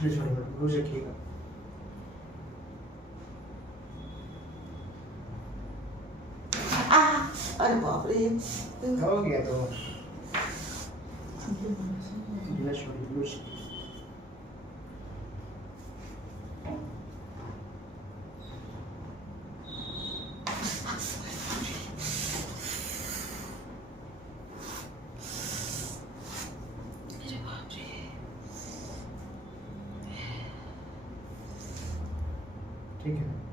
Please रोज रखिएगा। अरे बाप रे, हो गया तो ब्लश ब्लश। ठीक है।